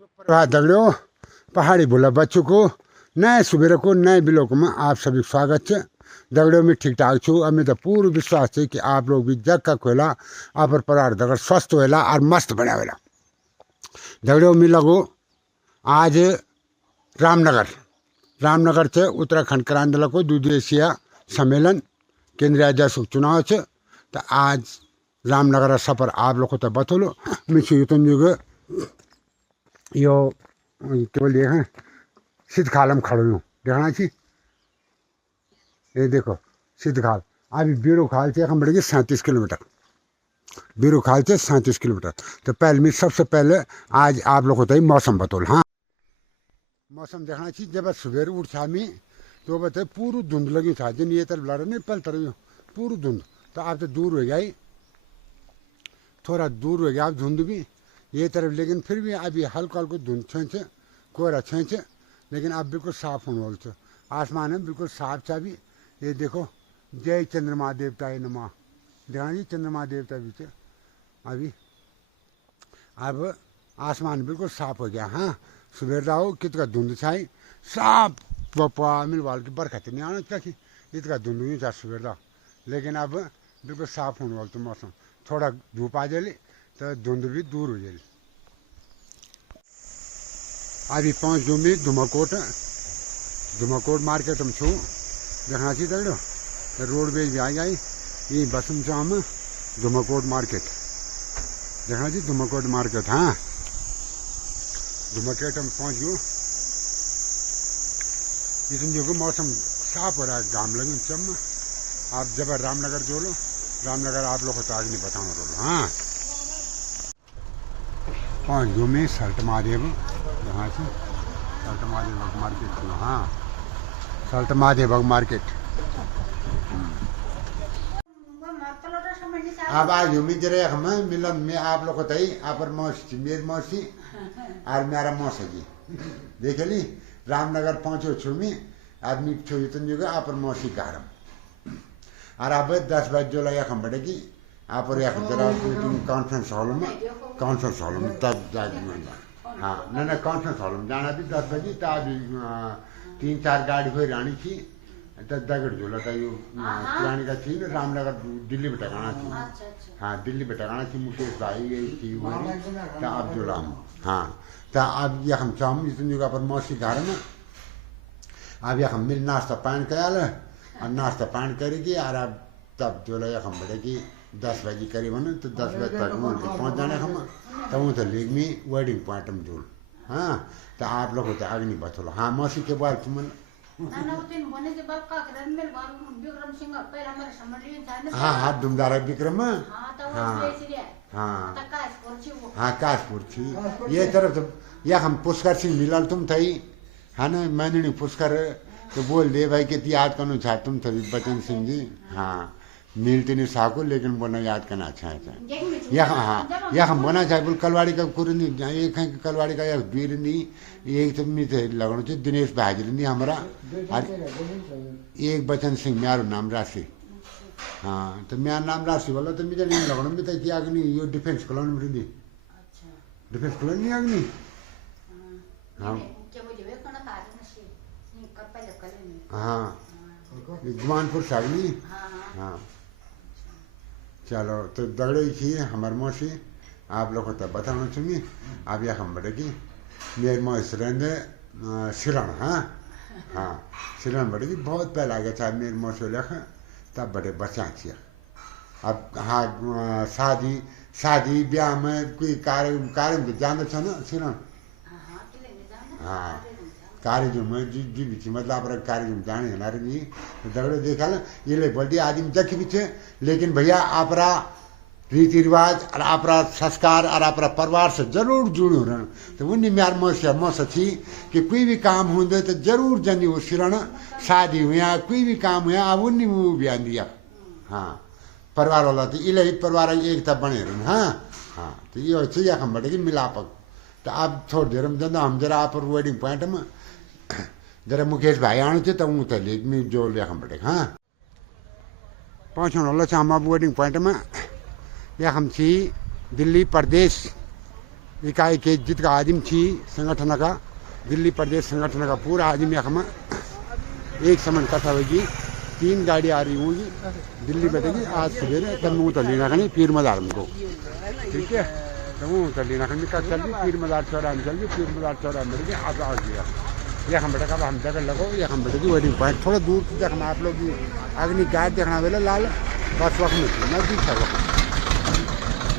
दगड़ियों पहाड़ी भुला बच्चों को नए सुबेरे को नए ब्लॉग में आप सभी स्वागत है। दगड़ियों मैं ठीक ठाक छूँ और मैं तो पूर्ण विश्वास है कि आप लोग भी जग का खोला आप परिवार दगड़ स्वस्थ होला और मस्त बना होला। दगड़ियों मैं लगो आज रामनगर रामनगर से उत्तराखंड क्रांति को 2 दिवसीय सम्मेलन केंद्रीय अध्यक्ष चुनाव से तो आज रामनगर सफर आप लोग को तो बतौलो मैं युतन युग यो केवल ये हैं शीतखालम खड़ो हूँ देखना छी ये देखो शीतखाल अभी बीरो खाल से हम बढ़ेगी 37 किलोमीटर बीरो खाल से 37 किलोमीटर। तो पहले मैं सबसे पहले आज आप लोग को तो मौसम बतौल। हाँ मौसम देखना छी जब सवेरे उठ था मैं तो बताए पूरी धुंध लगी था जिन ये तरफ लड़ नहीं पल तरफ पूरी धुंध तो आप तो दूर हो गई थोड़ा दूर हो गया आप धुंध भी ये तरफ लेकिन फिर भी अभी हल्का हल्का धुंध छे कोहरा छे लेकिन अब बिल्कुल साफ होने वाले थे आसमान है बिल्कुल साफ सा भी। ये देखो जय चंद्रमा देवता नमा देखा जी चंद्रमा देवता भी थे अभी अब आसमान बिल्कुल साफ हो गया। हाँ सुबह रहो कितना धुंध छाई साफ पपा मिल वाल की बरखा नहीं आना चाहिए इतना धुंध नहीं था सुबह रहो लेकिन अब बिल्कुल साफ होने वाले थे मौसम थोड़ा धूप आ जाए तो धुंध भी दूर हो जाए। अभी पहुँच गयो मैं धुमाकोट मार्केट में छू देखना चाहिए दगड़ो रोडवेज भी आ गई ये बस में हम धुमाकोट मार्केट देखना चाहिए धुमाकोट मार्केट। हाँ धुमाकोट में पहुँच गयो इतने जो मौसम साफ हो रहा है घाम लगे चम आप जब रामनगर जो लो रामनगर आप लोग को तो आगे नहीं बताऊँ रोलो। हाँ पहुँच गयो मैं सल्ट महादेव यहाँ से सल्ट महादेव मार्केट सुनो। हाँ सल्ट महादेव मार्केट अब आज उम्मीद रहे हम मिलन में आप लोग को तई आप मौसी मेरी मौसी और मेरा मौसा जी देखे ली रामनगर पहुँचो छू मैं आदमी छो इतन जुगा आप मौसी कारम और अब 10 बजे जो लगा हम बढ़ेगी आप जरा कॉन्फ्रेंस हॉल में तब जाएगी। हाँ ना कॉन्फ्रेंस हॉल में जाना भी 10 बजे तो अभी 3-4 गाड़ी हुई रानी थी तो दगड़ झोला था यो पुरानी का थी रामनगर दिल्ली भटकाना थी। हाँ दिल्ली भटकाना थी मुकेश भाई यही थी वो तो अब झोला हम। हाँ तो अब यह हम चाहूँ इतनी जगह पर मौसी घर में अब यह हम मिल नाश्ता पान कराल और नाश्ता पान करेगी और अब तब जो लगा हम बढ़ेगी 10 बजे करीबन तो 10 बजे तक पहुँच जाने हम तब वो तो लेग में वेडिंग पॉइंट में जोड़। हाँ तो आप लोग तो आगे नहीं बतौलो। हाँ मौसी के बाद तुम हाँ हाँ दुमदारा विक्रम। हाँ हाँ हाँ काशपुर थी ये तरफ तो या हम पुष्कर सिंह मिलल तुम थी है ना मैंने पुष्कर तो बोल दे भाई कि याद करना चाह तुम थे बचन सिंह जी। हाँ मिलते नहीं साको लेकिन बोलना याद करना अच्छा है यहाँ। हाँ या हम बोना चाहे बोल कलवाड़ी का कुरनी एक है कलवाड़ी का एक बीरनी एक तो मी थे लगना चाहिए दिनेश भाजरनी हमारा और एक बचन सिंह म्यारो नाम राशि। हाँ तो मेरा नाम राशि बोला तो मुझे नहीं लगना मैं तो अग्नि यो डिफेंस कॉलोनी में रही डिफेंस कॉलोनी अग्नि। हाँ हाँ गुमानपुर से अग्नि। हाँ चलो तो दगड़े थी हमारे मौसी आप लोग को तो बताना चाहिए अब यह हम बढ़ेगी मेरे मौसी रहने सिरण। हाँ हाँ सिरण बढ़ेगी बहुत पहले आ गया था मेरे मौसी लेखा तब बड़े बचा किया अब। हाँ शादी ब्याह में कोई कार्य तो जान था ना सिरण। हाँ कार्य जो मैं जी भी थी मतलब आप कार्य जो जाने हमारे नहीं दगड़े देखा ना ये ले बोल दिया आदमी जख भी थे लेकिन भैया आपरा रीति रिवाज और आपरा संस्कार और आपरा परिवार से जरूर जुड़ो रहना। तो उन्हीं म्यार मौसा थी कि कोई भी काम होंगे तो जरूर जनी वो सिरण शादी हुआ कोई भी काम हुआ अब उन्हीं वो बयान दिया। हाँ परिवार वाला तो इले परिवार एकता बने रहना। हाँ हाँ तो ये चाहिए हम बढ़ेगी मिलापक तो अब थोड़ी देर में जब हम जरा आप वेडिंग पॉइंट में जरा मुकेश भाई आने थे तब तो लेक में जो लिया हम बढ़ेगा। हाँ पहुँचने वाला हम अब वेडिंग पॉइंट में या हम थी दिल्ली प्रदेश इकाई के जितका आदिम थी संगठन का दिल्ली प्रदेश संगठन का पूरा आदमी यखमा एक समान कथा होगी। 3 गाड़ी आ रही होगी दिल्ली बैठेगी आज सवेरे तब मैं उतर लेना खनी पीर मदार को, ठीक है। तो वो उतर लेना खनी का चल रही पीर मदार चौराहा में चल रही, पीर मदार चौराहा में गई आप आ गया यह हम बैठा हम जगह लगो यह हम बैठेगी वेटिंग पॉइंट थोड़ा दूर देखना आप लोग अग्नि गाय देखना वेला लाल बस वक्त में थी नजदीक था वक्त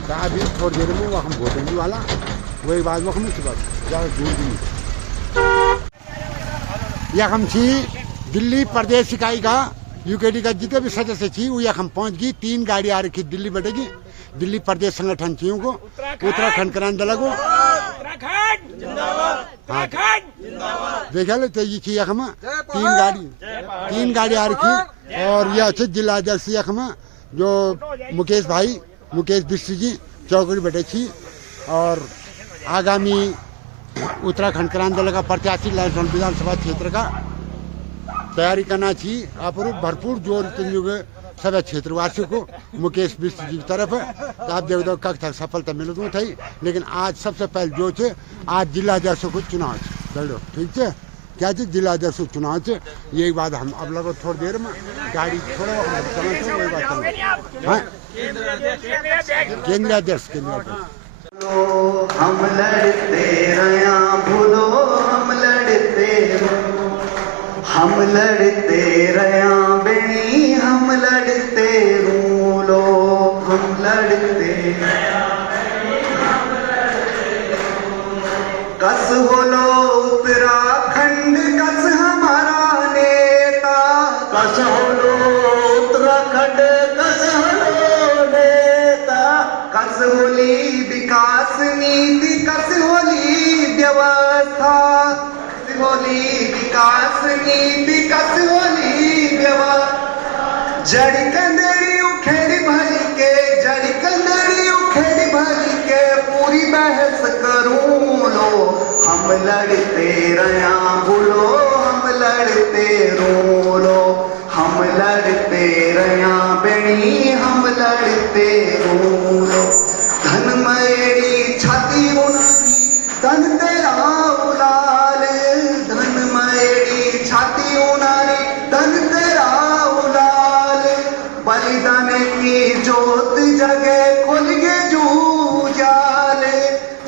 कहाँ भी थोड़ी देर में वह हम भोटेंगे वाला वही बात वक्त में थी बस ज़्यादा दूर भी नहीं। यह हम थी दिल्ली प्रदेश इकाई का यूकेडी का जितने भी सदस्य थी वो यह हम पहुँच गई। 3 गाड़ी आ रखी दिल्ली बैठेगी दिल्ली प्रदेश संगठन थी को उत्तराखंड कराने दल को हाँ देखा लो तो ये यखमा 3 गाड़ी आ रखी और यह अच्छे जिला अध्यक्ष यखमा जो मुकेश बिस्ट्री जी चौकड़ी बैठे थी और आगामी उत्तराखंड क्रांति दल का प्रत्याशी लाइसोन विधानसभा क्षेत्र का तैयारी करना थी आप भरपूर जोर सभी क्षेत्रवासियों को मुकेश बिस्ट्री जी की तरफ है। तो आप देख दो कब तक सफलता मिल रही थी लेकिन आज सबसे पहले जो है आज जिला अध्यक्ष को चुनाव चलो ठीक है क्या चीज जिला अध्यक्ष चुनाव है यही बात हम अब लगो थोड़ी देर में गाड़ी थोड़ा वही बात हाँ केंद्रीय अध्यक्ष हम लड़ते रहा भूलो हम लड़ते रहा बेनी हम लड़ते रूलो हम लड़ते कस होलो उत्तराखंड कस हमारा नेता कस होलो उत्तराखंड कस होलो नेता कस होली विकास नीति कस होली व्यवस्था होली विकास नीति कस होली व्यवस्था जड़ी कंदड़ी उखेड़ी भरी के जड़ी कंदड़ी उखेड़ी भरी के पूरी बहस करूं लो हम लड़ते रहा भूलो हम लड़ते रो हम लड़ते रहा बेनी हम लड़ते रो धन मेरी छाती उनारी धन तेरा उलाल धन मेरी छाती उनारी धन तेरा उलाल बलिदान की जोत जगे खुल गे जूझाल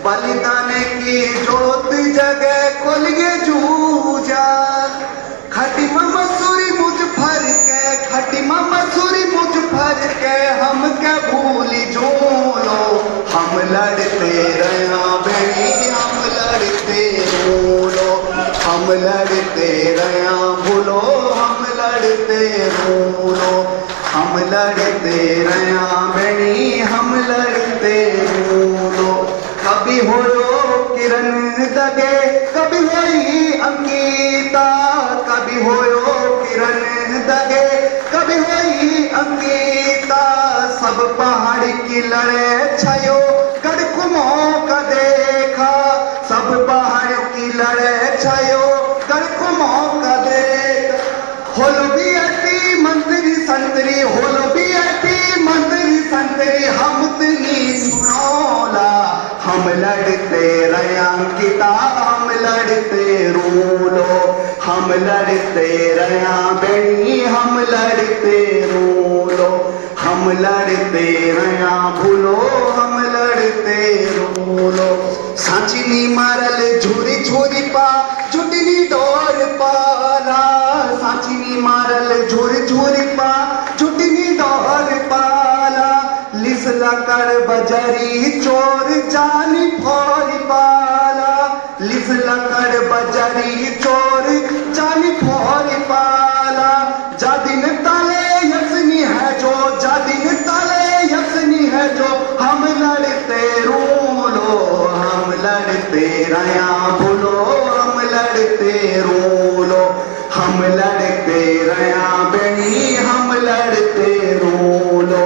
बलिदान की जोत जगे खुल गे जूझाल खटिमा मसूरी मुझ भर के खटिमा मसूरी मुझ भर के हम क्या भूली झूलो हम लड़ते रहा बेनी हम लड़ते रोलो हम लड़ते रहा भूलो हम लड़ते रोलो हम लड़ते रहा बेनी हम लड़ते रोलो कभी होयो किरण दगे कभी होई अंकिता कभी होयो किरण दगे कभी होई अंकिता सब पहाड़ की लड़े छयो गढ़कुमो का देखा सब पहाड़ की लड़े छयो गढ़कुमो का देखा होलो भी अति मंत्री संतरी होलो भी अति मंत्री संतरी हम तनी सुनोला हम लड़ते रहा अंकिता हम लड़ते रोलो हम लड़ते रहा बेनी हम लड़ते रोलो हम लड़ते रहा भूलो हम लड़ते रोलो सांचिनी मारल झूरी झूरी पा जुटनी डोर पाला सांचिनी मारल झूरी झूरी पा जुटनी डोर पाला लिसला कर बजरी चोर जानी फोरी पाला लिसला कर बजरी चोर जानी फोरी पाला जादिन ताले यसनी है जो जादिन ताले यसनी है जो हम लड़ते रोलो हम लड़ते रहा भूलो हम लड़ते रोलो हम लड़ते रहा बेनी हम लड़ते रोलो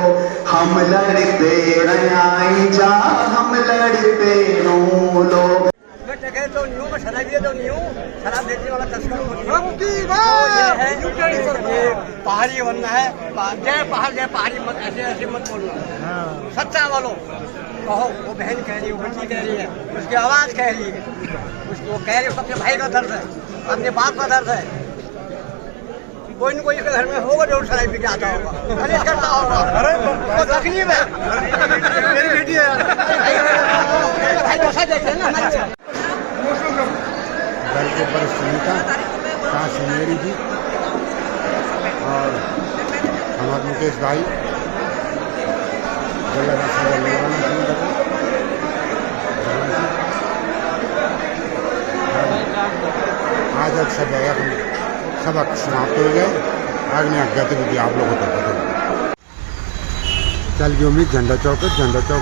हम लड़ते रहा जा हम लड़ते रोलो तो न्यू में शराब ये तो न्यू शराब बेचने वाला तस्कर ये पहाड़ी बनना है जय पहाड़ जय पहाड़ी मत ऐसे ऐसे मत बोलो सच्चा बोलो कहो वो बहन कह रही है, वो बच्ची कह रही है, उसकी आवाज़ कह रही है, वो कह रही है, सबके भाई का दर्द है, अपने बाप का दर्द है। कोई न कोई के घर में होगा जो शराब पी के आता होगा, खरीद करता होगा, वो तकलीफ है। मेरी बेटी है भाई, कैसा देख रहे हैं ना घर के ऊपर सुनीता सास मेरी जी और हमारे मुकेश भाई आज सबक समाप्त हो गए। आगे गतिविधि आप लोगों तक बताओ। चल गई उम्मीद झंडा चौक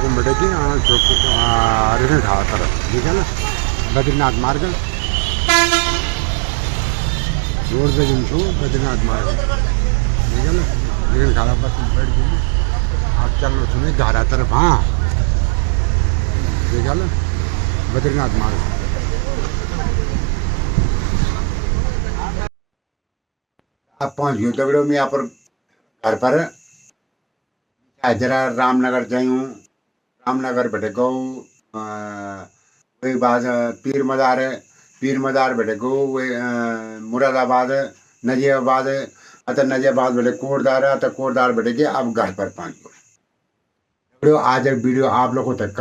में बैठेगी चौक रिजन खावा तरफ, ठीक है ना, बद्रीनाथ मार्ग रोड पे जिनको बद्रीनाथ मार्ग, ठीक है ना, रिजन खावा बस में बैठ गई। आप चल लो सुनिए धारा तरफ, हाँ ठीक है ना, बद्रीनाथ मार्ग। आप पहुंच गए दगड़ो में यहाँ पर घर पर जरा रामनगर जाऊँ, रामनगर बैठे गो वही बाद पीर मदार बैठे गो वे मुरादाबाद नजियाबाद नजियाबाद बैठे कोटदार कोटदार बैठे के अब घर पर पहुंच गए। आज वीडियो आप लोगों तक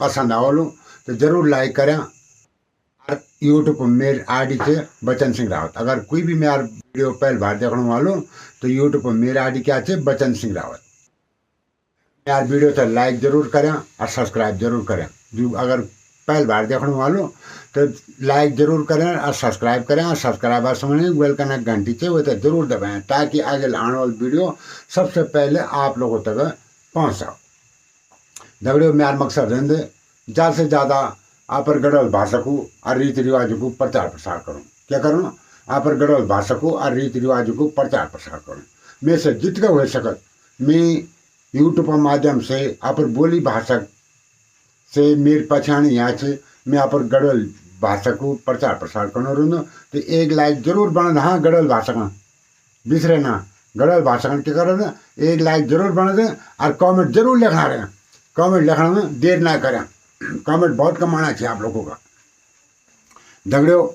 पसंद आओ तो जरूर लाइक करें और यूट्यूब पर मेरे आईडी से बचन सिंह रावत। अगर कोई भी मेरा वीडियो पहले बार देखने वालों तो यूट्यूब पर मेरा आईडी क्या है बचन सिंह रावत। यार वीडियो तो लाइक जरूर करें और सब्सक्राइब जरूर करें। जो अगर पहले बार देखने वालों तो लाइक जरूर करें और सब्सक्राइब करें और सब्सक्राइबर समझने बेल का घंटी से वो तो जरूर दबाएं ताकि आगे आने वाली वीडियो सबसे पहले आप लोगों तक पहुँच सको। दगड़ियों मेरा मकसद है ज़्यादा से ज़्यादा आप पर गढ़वाल भाषा को और रीति रिवाजों को प्रचार प्रसार करूँ। क्या करूँ? आप पर गढ़वाल भाषा को और रीति रिवाजों को प्रचार प्रसार करूँ। मैं से जितना हो सकत मैं यूट्यूब के माध्यम से आप बोली भाषा से मेरी पहचान यहाँ से मैं आप गढ़वाल भाषा को प्रचार प्रसार करना रहूँ तो एक लाइक जरूर बना। हाँ गढ़वाल भाषा का बिसरे ना, गढ़वाल भाषा का क्या करो ना, एक लाइक जरूर बना दें और कमेंट जरूर लिखना रहे। कमेंट लिखने में देर ना करें, कमेंट बहुत कमाना चाहिए आप लोगों का। दगड़ियों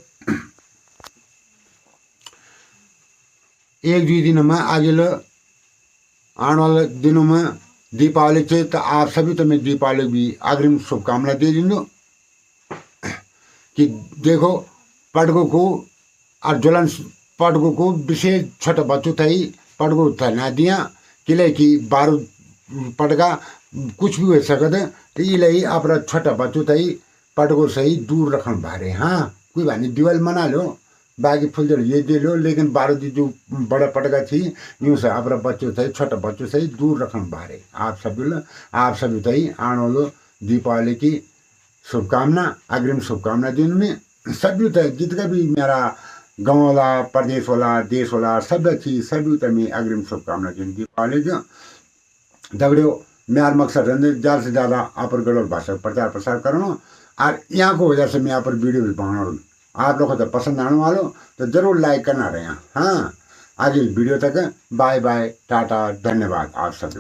एक दो दिन में आगे आने वाले दिनों में दीपावली से तो आप सभी तो मैं दीपावली भी अग्रिम शुभकामना दे दूँ कि देखो पटकों को और ज्वलन पटकों को विशेष छोटा बच्चों थी पटकों ना दिया किले की बारूद पटका कुछ भी हो सकते तो ये अपना छोटा बच्चों थी पटकों से ही दूर रखना भारे। हाँ कोई बात नहीं दिवाली मना लो बाकी फुलझड़ी ये दे लो लेकिन बारूदी जो बड़ा पटका थी यूँ से अपना बच्चों से छोटा बच्चों से ही दूर रखना भारे। आप सभी थी आने वालों दीपावली की शुभकामना अग्रिम शुभकामना दिन में सभी तय जितना भी मेरा गाँव वाला प्रदेश वाला देश वाला सब चीज सभी तय मैं अग्रिम शुभकामना दिन दीपावली का। दगड़ियों मेरा मकसद है ज़्यादा से ज़्यादा आप गढ़वाल भाषा प्रचार प्रसार करना और यहाँ को वजह से मैं यहाँ पर वीडियो भी बनाना रहूँ। आप लोगों को तो पसंद आने वालों तो जरूर लाइक करना रहे। हाँ आगे वीडियो तक बाय बाय टाटा धन्यवाद आप सभी।